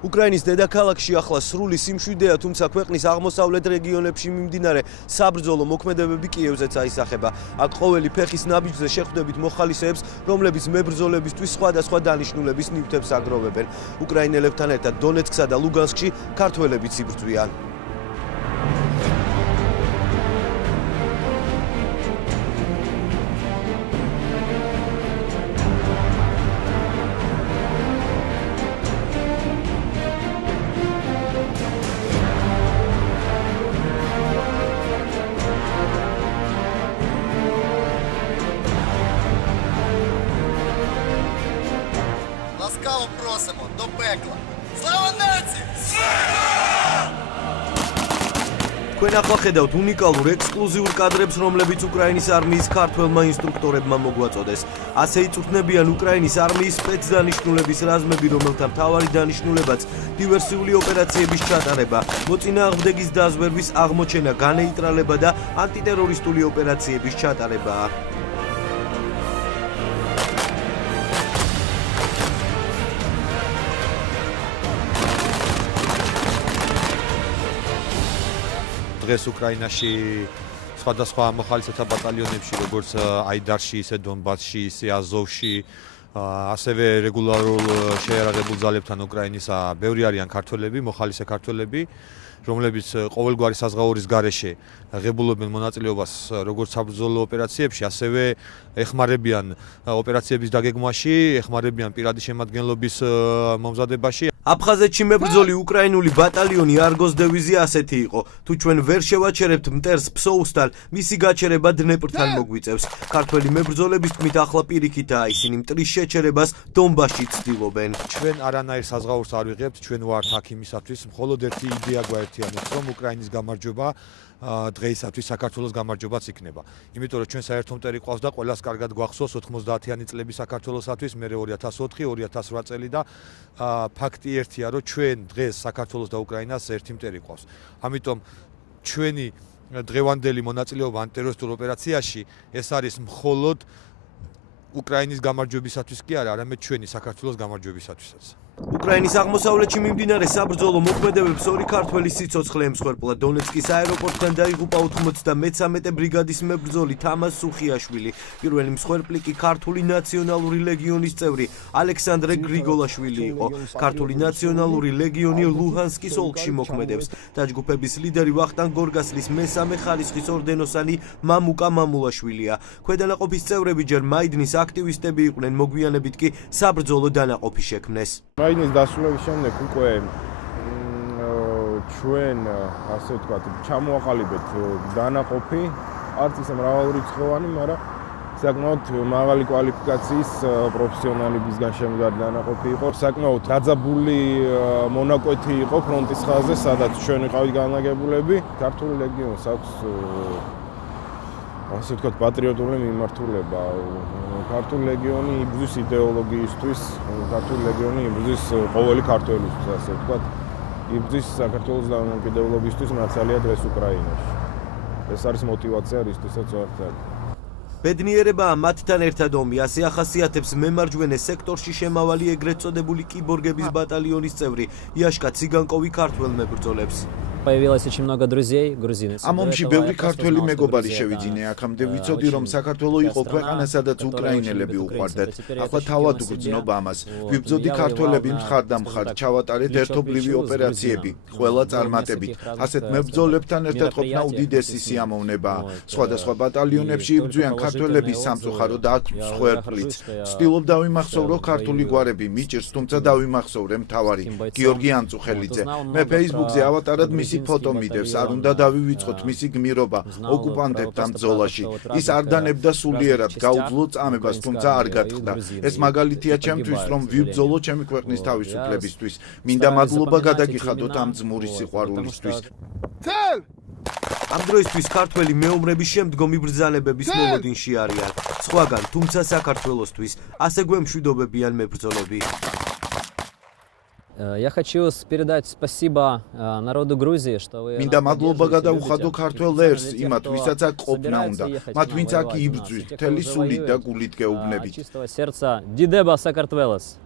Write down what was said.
უკრაინის დედაქალაქში ახლა სრული სიმშვიდეა, თუმცა ქვეყნის აღმოსავლეთ რეგიონებში მიმდინარე საბრძოლო მოქმედებები კიევზეც აისახება. აქ ყოველი ფეხის ნაბიჯზე შეხვდებით მოხალისეებს, რომლებიც მებრძოლებისთვის სხვადასხვა დანიშნულების ნივთებს აგროვებენ. უკრაინელებთან ერთად დონეცკსა და ლუგანსკში ქართველებიც იბრძვიან. Ласкаво просимо до пекла. Слава нації! Თქვენ ახლა ხედავთ უნიკალურ ექსკლუზიურ კადრებს, რომლებიც უკრაინის არმიის ქართველმა ინსტრუქტორებმა მოგვაწოდეს. ასე იწვრთნებიან უკრაინის არმიის სპეცდანიშნულების რაზმები, რომელთა მთავარი დანიშნულებაც დივერსიული ოპერაციების ჩატარება, მოწინააღმდეგის დაზვერვის აღმოჩენა, განეიტრალება და ანტიტერორისტული ოპერაციების ჩატარებაა. დღეს უკრაინაში სხვადასხვა მოხალისეთა ბატალიონებში, როგორც აიდარში, ისე დონბასში, ისე აზოვში, ასევე რეგულარულ შეიარაღებულ ძალებთან უკრაინის ბევრი არიან ქართველები, მოხალისე ქართველები, რომლებიც ყოველგვარი საზღაურის გარეშე ღებულობენ მონაწილეობას როგორც საბრძოლო ოპერაციებში, ასევე ეხმარებიან ოპერაციების დაგეგმვაში, ეხმარებიან პირადი შემადგენლობის მომზადებაში. აფხაზეთში მებრძოლი უკრაინული ბატალიონი არგოს დივიზია ასეთი იყო. თუ ჩვენ ვერ შევაჩერებთ მტერს ფსოუსთან, მისი გაჩერება დნეპრთან მოგვიწევს. ქართველი მებრძოლების თქმით ახლა პირიქითაა, ისინი მტრის შეჩერებას დონბასში ცდილობენ. ჩვენ არანაირ საზღაურს არ ვიღებთ, ჩვენ ვართ აქ იმისათვის, მხოლოდ ერთი იდეა გვაერთიანებს, რომ უკრაინის გამარჯვება დღეისათვის საქართველოს გამარჯვებაც იქნება. იმიტომ რომ ჩვენ საერთო მტერი ყავს და ყველას კარგად გვახსოვს 90-იანი წლები საქართველოსათვის, მერე 2004-2008 წელი და ფაქტი ერთია, რომ ჩვენ დღეს საქართველოს და უკრაინას ერთი მტერი ყავს. ამიტომ ჩვენი დღევანდელი მონაწილეობა ანტიტერორისტულ ოპერაციაში ეს არის მხოლოდ უკრაინის გამარჯვებისათვის კი არა, არამედ ჩვენი საქართველოს გამარჯვებისათვისაც. უკრაინის აღმოსავლეთში მიმდინარე საბრძოლო მოქმედებებს ორი ქართველი სიცოცხლე ემსხვერპლა. დონეცკის აეროპორტიდან დაიღუპა 93 ბრიგადის მებრძოლი თამას სუხიაშვილი. პირველი მსხვერპლი კი ქართული ნაციონალური ლეგიონის წევრი ალექსანდრე გრიგოლაშვილი იყო. ქართული ნაციონალური ლეგიონი ლუჰანსკის ოლქში მოქმედებს. დაჯგუფების ლიდერი ვახტანგ გორგასლის მესამე ხარისხის ორდენოსანი მამუკა მამულაშვილია. ქვედანაყოფის წევრები ჯერ მაიდნის აქტივისტები იყვნენ, მოგვიანებით კი საბრძოლო დანაყოფი შექმნეს. მაიდნის დასრულების შემდეგ უკვე ჩვენ ასე ვთქვათ, ჩამოაყალიბეთ დანაყოფი, არც ისე მრავალრიცხოვანი, მაგრამ საკმაოდ მაღალი კვალიფიკაციის პროფესიონალებისგან შემდგარი დანაყოფი იყო. საკმაოდ დაძაბული მონაკვეთი იყო ფრონტის ხაზზე, სადაც ჩვენ ვიყავით განლაგებულები. ქართული ლეგიონს აქვს ასე ვთქვათ, პატრიოტული მიმართულება. ქართული ლეგიონი იბრძვის იდეოლოგიისთვის, ქართული ლეგიონი იბრძვის ყოველი ქართველისთვის, ასე ვთქვათ, იბრძვის საქართველოს დამოუკიდებლობისთვის, მართალია დღეს უკრაინაში. ეს არის мотивация, რისთვისაც ვართ აქ. ბედნიერებაა მათთან ერთად ომი, ასე ახასიათებს მემარჯვენე სექტორში შემავალი ეგრეთ წოდებული კიბორგების ბატალიონის წევრი იაშკა ციგანკოვი ქართველ მებრძოლებს. Появилось очень много друзей грузинов. ამ ომში ბევრი ქართველი მეგობარი შევიძინე, აქამდე ვიცოდი, რომ საქართველოს იყო ქვეყანა, სადაც უკრაინელები უყვარდათ. ახლა თავად ვგრძნობ ამას. ვიბრძოდი ქართველები მხარდამხარ, ჩავატარეთ ერთობლივი ოპერაციები, ყველა წარმატებით. ასეთ მებრძოლებთან ერთად ყოფნა უდიდესი სიამოვნებაა. სხვადასხვა ბატალიონებში იბრძვიან ქართველები სამწუხაროდ აქ მსხვერპლიც. ვცდილობ დავიმახსოვრო ქართული გვარები, მიჭირს, თუმცა დავიმახსოვრე მთავარი გიორგი ანწუხელიძე. მე Facebook-ზე ავატარად მისი ფოტო მიდევს, არ უნდა დავივიწყოთ მისი გმირობა ოკუპანტებთან ბრძოლაში. ის არ დანებდა სულიერად გაუძლო წამებას, თუმცა არ გატყდა. ეს მაგალითია ჩემთვის, რომ ვიბრძოლო ჩემი ქვეყნის თავისუფლებისთვის. მინდა მადლობა გადაგიხადოთ ამ ძმური სიყვარულისთვის. ამ დროისთვის ქართველი მეომრების შემდგომი ბრძანებების მოლოდინში არიან. სხვაგან, თუმცა საქართველოსთვის ასე გვემშვიდობებიან მებრძოლები. Я хочу передать спасибо народу Грузии, что вы მინდა მადლობა გადაუხადო ქართველ ერს იმათ, ვისაც აქ ყოფნა უნდა. მათ ვინც აქ იბრძვის, მთელი სულით და გულით გეუბნებით. Чистого сердца Дидеба Сакартвелос.